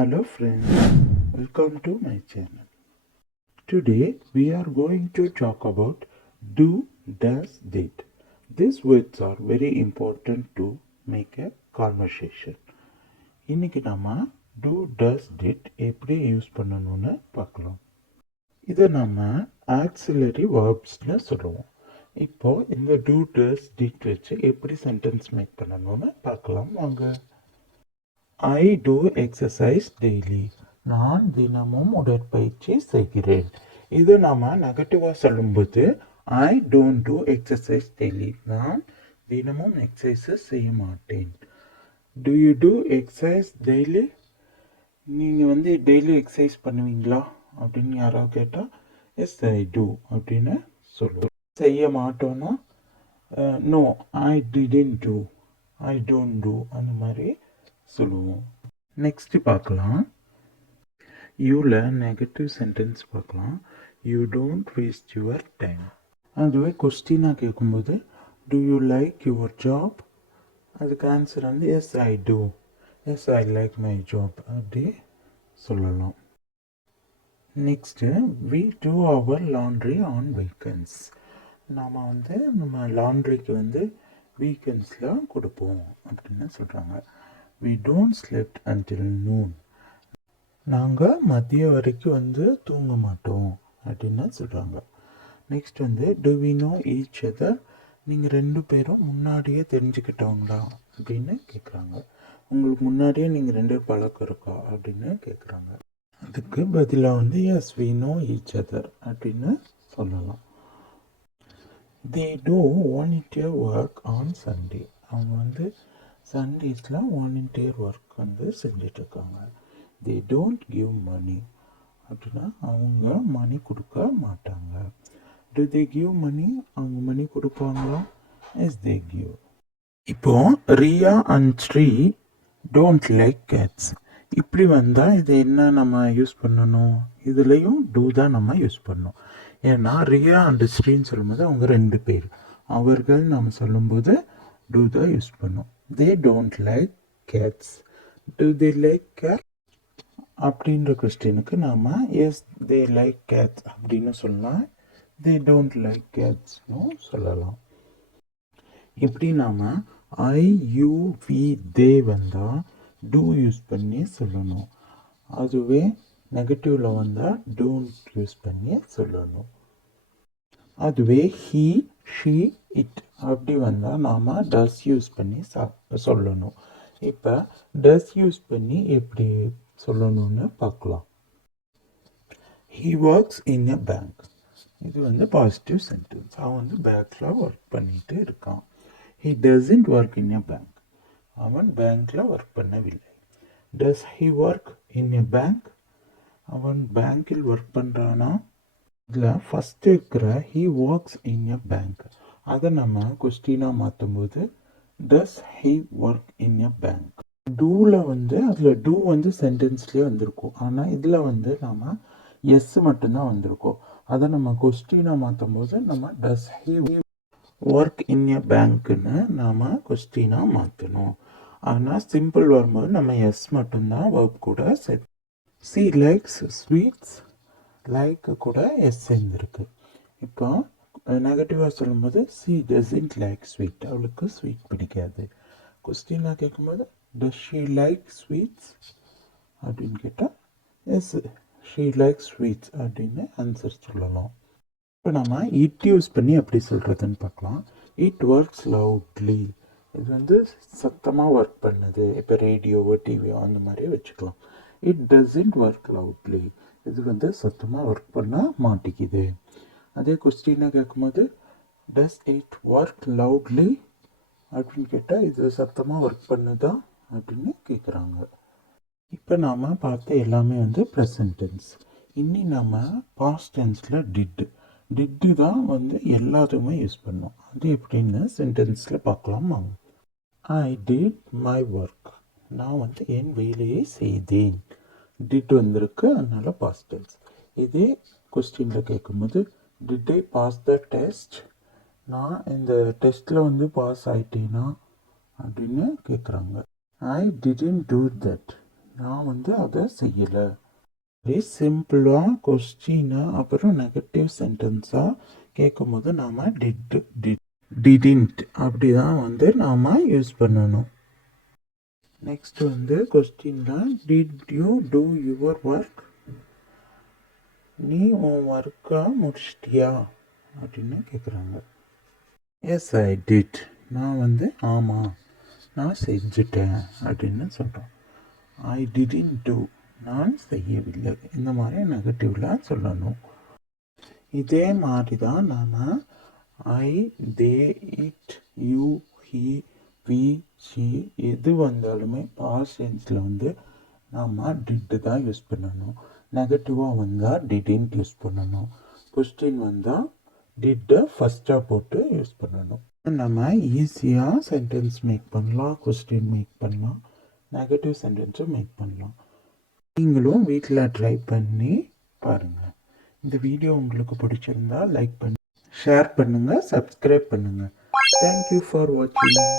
Hello friends, welcome to my channel. Today we are going to talk about do, does, did. These words are very important to make a conversation. இன்னைக்கு நம்ம do, does, did எப்படி use பண்ணணும்னு பார்க்கலாம். இதை நம்ம auxiliary வேர்ப்ஸ்னு சொல்லுவோம். இப்போ இந்த do, does, did வச்சு எப்படி சென்டென்ஸ் மேக் பண்ணணும்னு பார்க்கலாம் வாங்க. I do exercise daily. நான் தினமும் உடற்பயிற்சி செய்கிறேன். இது நாம நெகட்டிவாக சொல்லும்போது I don't do exercise daily. நான் தினமும் எக்ஸசைஸ் செய்ய மாட்டேன். Do you do exercise daily? நீங்கள் டெய்லி எக்ஸசைஸ் பண்ணுவீங்களா அப்படின்னு யாராவது கேட்டால் எஸ் ஐ டூ அப்படின்னு சொல்லுவோம். செய்ய மாட்டோன்னா no I didn't do, I don't do அந்த மாதிரி சொல்லுவோம். நெக்ஸ்ட் பார்க்கலாம். யூவில் நெகட்டிவ் சென்டென்ஸ் பார்க்கலாம். You don't waste your time. அதுவே கொஸ்டினாக கேட்கும்போது do you like your job? அதுக்கு answer yes I do, yes I like my job அப்படி சொல்லலாம். Next we do our laundry on weekends. நாம் நம்ம லாண்ட்ரிக்கு வீக்கெண்ட்ஸில் கொடுப்போம் அப்படின்னு சொல்கிறாங்க. We don't slept until noon. நாங்கள் மதியம் வரைக்கும் தூங்க மாட்டோம் அப்படின்னு சொல்கிறாங்க. Next do we know each other? நீங்கள் ரெண்டு பேரும் முன்னாடியே தெரிஞ்சுக்கிட்டவங்களா அப்படின்னு கேட்குறாங்க. உங்களுக்கு முன்னாடியே நீங்கள் ரெண்டு பேர் பழக்கம் இருக்கா அப்படின்னு கேட்குறாங்க. அதுக்கு பதிலாக yes we know each other அப்படின்னு சொல்லலாம். They do volunteer work on Sunday. அவங்க சண்டேஸில் வாலண்டியர் ஒர்க் செஞ்சிட்ருக்காங்க. தே டோன்ட் கிவ் மணி அப்படின்னா அவங்க மணி கொடுக்க மாட்டாங்க. Do they give money? அவங்க மணி கொடுப்பாங்களா? Yes they give. இப்போ Riya and Sri don't like cats. இப்படி வந்தால் இது என்ன நம்ம யூஸ் பண்ணணும்? இதுலேயும் டூ தான் நம்ம யூஸ் பண்ணணும். ஏன்னா ரியா அண்ட் ஸ்ரீன்னு சொல்லும்போது அவங்க ரெண்டு பேர், அவர்கள் நம்ம சொல்லும்போது டூ தான் யூஸ் பண்ணோம். They don't like cats. Do they like cat அப்படின்ற கொஸ்டினுக்கு நாம் எஸ் தே லைக் கேட்ஸ் அப்படின்னு சொல்லலாம். தே டோன்ட் லைக் கேட்ஸ்னும் சொல்லலாம். இப்படி நாம் ஐ யூ வி தே வந்தால் டூ யூஸ் பண்ணி சொல்லணும். அதுவே நெகட்டிவில் வந்தால் டோன்ட் யூஸ் பண்ணி சொல்லணும். அதுவே ஹீ ஷீ இட் அப்படி வந்தால் நாம் டஸ் யூஸ் பண்ணி சொல்லணும். இப்போ டஸ் யூஸ் பண்ணி எப்படி சொல்லணும்னு பார்க்கலாம். He works in a bank. இது பாசிட்டிவ் சென்டென்ஸ். அவன் பேங்க்கில் ஒர்க் பண்ணிட்டு இருக்கான். He doesn't work in a bank. அவன் பேங்க்கில் ஒர்க் பண்ணவில்லை. Does he work in a bank? அவன் பேங்க்கில் ஒர்க் பண்ணுறானா? இதில் ஃபஸ்ட்டு இருக்கிற he works in a bank அதை நம்ம கொஸ்டினாக மாற்றும்போது does he work in a bank. டூவில் அதில் டூ சென்டென்ஸ்லேயே வந்திருக்கும். ஆனால் இதில் நாம் எஸ் மட்டும்தான் வந்திருக்கோம். அதை நம்ம கொஸ்டினாக மாற்றும் போது நம்ம டஸ் ஹீ ஒர்க் இன் எ பேங்க்குன்னு நாம் கொஸ்டினாக மாற்றணும். ஆனால் சிம்பிள் வரும்போது நம்ம எஸ் மட்டும்தான் ஒர்க் கூட சி லைக்ஸ் ஸ்வீட்ஸ். லைக் கூட எஸ் சேர்ந்துருக்கு. இப்போ நெகட்டிவாக சொல்லும்போது சி டசன்ட் லைக் ஸ்வீட். அவளுக்கு ஸ்வீட் பிடிக்காது. கொஸ்டினாக கேட்கும்போது டஸ் ஷீ லைக் ஸ்வீட்ஸ் அப்படின்னு கேட்டால் எஸ் ஷீ லைக் ஸ்வீட்ஸ் அப்படின்னு ஆன்சர் சொல்லலாம். இப்போ நம்ம இட் யூஸ் பண்ணி எப்படி சொல்கிறதுன்னு பார்க்கலாம். It works loudly. இது சத்தமாக ஒர்க் பண்ணுது. இப்போ ரேடியோவோ டிவியோ அந்த மாதிரி வச்சுக்கலாம். It doesn't work loudly. இது சத்தமாக ஒர்க் பண்ண மாட்டேங்குது. அதே கொஸ்டினாக கேட்கும்போது டஸ் இட் ஒர்க் லவுட்லி அப்படின்னு கேட்டால் இது சத்தமாக ஒர்க் பண்ணுதா அப்படின்னு கேட்குறாங்க. இப்போ நாம் பார்த்த எல்லாமே ப்ரெசன்ட் டென்ஸ். இன்னி நம்ம பாஸ்ட் டென்ஸில் டிட்டு தான் எல்லாத்துக்குமே யூஸ் பண்ணோம். அது எப்படின்னு சென்டென்ஸில் பார்க்கலாம் வாங்க. I did my work. நான் என் வேலையை செய்தேன். டிட் வந்திருக்கு, அதனால பாஸ்ட் டென்ஸ். இதே கொஸ்டினில் கேட்கும்போது did I pass the test? நான் இந்த டெஸ்ட்டில் பாஸ் ஆகிட்டேனா அப்படின்னு கேட்குறாங்க. I didn't do that. நான் வந்து அதை செய்யலை. வெரி சிம்பிளாக கொஸ்டினை அப்புறம் நெகட்டிவ் சென்டென்ஸாக கேட்கும்போது நாம் டிடின்ட் அப்படி தான் வந்து நாம் யூஸ் பண்ணணும். நெக்ஸ்ட் வந்து கொஸ்டினில் did you two your work, நீ உன் ஒர்க்கை முடிச்சிட்டியா அப்படின்னு கேட்குறாங்க. எஸ் ஐ டிட், நான் வந்து ஆமாம் நான் செஞ்சுட்டேன் அப்படின்னு சொல்கிறோம். ஐ டிடின் டூ, நான் செய்யவில்லை. இந்த மாதிரி நெகட்டிவ்லாம் சொல்லணும். இதே மாதிரி தான் நாம் I, they, it, you, he, we, she எது வந்தாலுமே பாஸ்ட் டென்ஸில் வந்து நாம் டிட்டு தான் யூஸ் பண்ணணும். நெகட்டிவாக வந்தால் டிடின்ட் யூஸ் பண்ணணும். கொஸ்டின் வந்தால் டிட்டை ஃபஸ்ட்டாக போட்டு யூஸ் பண்ணணும். நம்ம ஈஸியாக சென்டென்ஸ் மேக் பண்ணலாம், கொஸ்டின் மேக் பண்ணலாம், நெகட்டிவ் சென்டென்ஸும் மேக் பண்ணலாம். நீங்களும் வீட்டில் ட்ரை பண்ணி பாருங்கள். இந்த வீடியோ உங்களுக்கு பிடிச்சிருந்தா லைக் பண்ணி ஷேர் பண்ணுங்கள், சப்ஸ்கிரைப் பண்ணுங்கள். தேங்க்யூ ஃபார் வாட்சிங்.